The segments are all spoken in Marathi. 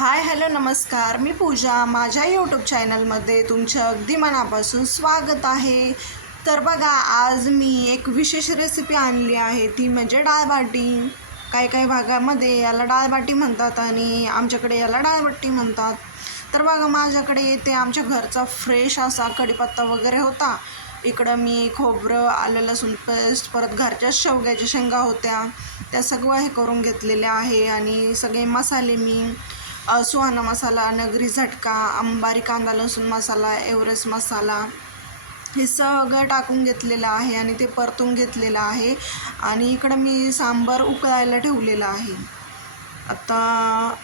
हाय हॅलो नमस्कार, मी पूजा. माझ्या यूट्यूब चॅनलमध्ये तुमचं अगदी मनापासून स्वागत आहे. तर बघा, आज मी एक विशेष रेसिपी आणली आहे, ती म्हणजे डाळबाटी. काही भागामध्ये याला डाळबाटी म्हणतात आणि आमच्याकडे याला डाळबट्टी म्हणतात. तर बघा, माझ्याकडे येते आमच्या घरचा फ्रेश असा कढीपत्ता वगैरे होता. इकडं मी खोबरं, आलं लसूण पेस्ट, परत घरच्या शेवग्याच्या शेंगा होत्या, त्या सगळं हे करून घेतलेल्या आहे. आणि सगळे मसाले मी सुहाना मसाला, नगरी झटका, अंबारी कांदा लसूण मसाला, एव्हरेस्ट मसाला हे सगळं टाकून घेतलेलं आहे आणि ते परतून घेतलेलं आहे. आणि इकडं मी सांबार उकळायला ठेवलेलं आहे. आता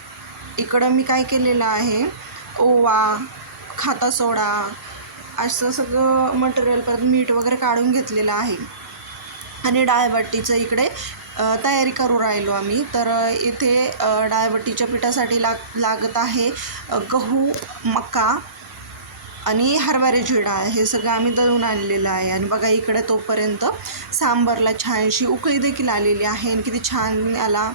इकडं मी काय केलेलं आहे, ओवा, खाता सोडा असं सगळं मटेरियल, परत मीठ वगैरे काढून घेतलेलं आहे. आणि डाळबट्टीचं इकडे तयारी करू राहिलो आम्ही. तर इथे डाळबट्टीच्या पिठासाठी लागत आहे गहू, मका आणि हरभऱ्याची डाळ. हे सगळं आम्ही दळून आणलेलं आहे. आणि बघा, इकडे तोपर्यंत सांबारला छानशी उकळी देखील आलेली आहे आणि किती छान याला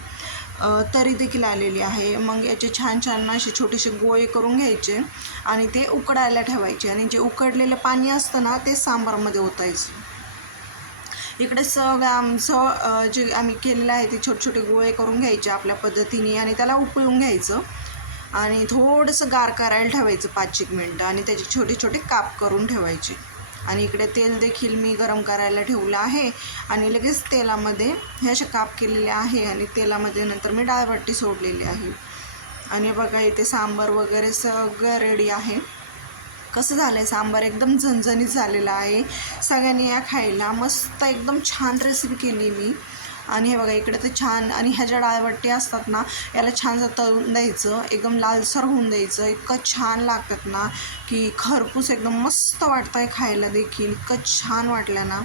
तरी देखील आलेली आहे. मग याचे छान छान असे छोटेसे गोळे करून घ्यायचे आणि ते उकडायला ठेवायचे. आणि जे उकडलेलं पाणी असतं ना, ते सांबारमध्ये ओतायचं. इकडे सगळं आमचं जे आम्ही केलेलं आहे ते छोटे छोटे गोळे करून घ्यायचे आपल्या पद्धतीने आणि त्याला उकळून घ्यायचं आणि थोडंसं गार करायला ठेवायचं 5-1 मिनटं आणि त्याचे छोटे छोटे काप करून ठेवायचे. आणि इकडे तेल देखील मी गरम करायला ठेवलं आहे आणि लगेच तेलामध्ये हे असे काप केलेले आहे आणि तेलामध्ये नंतर मी डाळबट्टी सोडलेली आहे. आणि बघा, इथे सांबार वगैरे सगळं रेडी आहे. कसं झालं आहे सांबार, एकदम झणझणीत झालेलं आहे. सगळ्यांनी या खायला. मस्त एकदम छान रेसिपी केली मी. आणि हे बघा, इकडे तर छान. आणि ह्या ज्या डाळबट्टी असतात ना, याला छान तळून द्यायचं, एकदम लालसर होऊन द्यायचं. इतकं छान लागतात ना की खरपूस एकदम मस्त वाटतं आहे खायला देखील. इतकं छान वाटलं ना.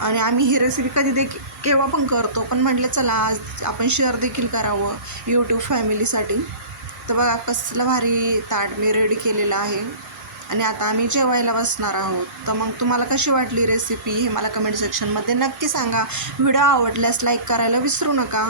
आणि आम्ही ही रेसिपी केव्हा पण करतो, पण म्हटलं चला आज आपण शेअर देखील करावं यूट्यूब फॅमिलीसाठी. तर बघा, कसलं भारी ताट मी रेडी केलेलं आहे. आणि आता आम्ही जेवायला बसणार आहोत. तर मग तुम्हाला कशी वाटली रेसिपी हे मला कमेंट सेक्शनमध्ये नक्की सांगा. व्हिडिओ आवडल्यास लाईक करायला विसरू नका.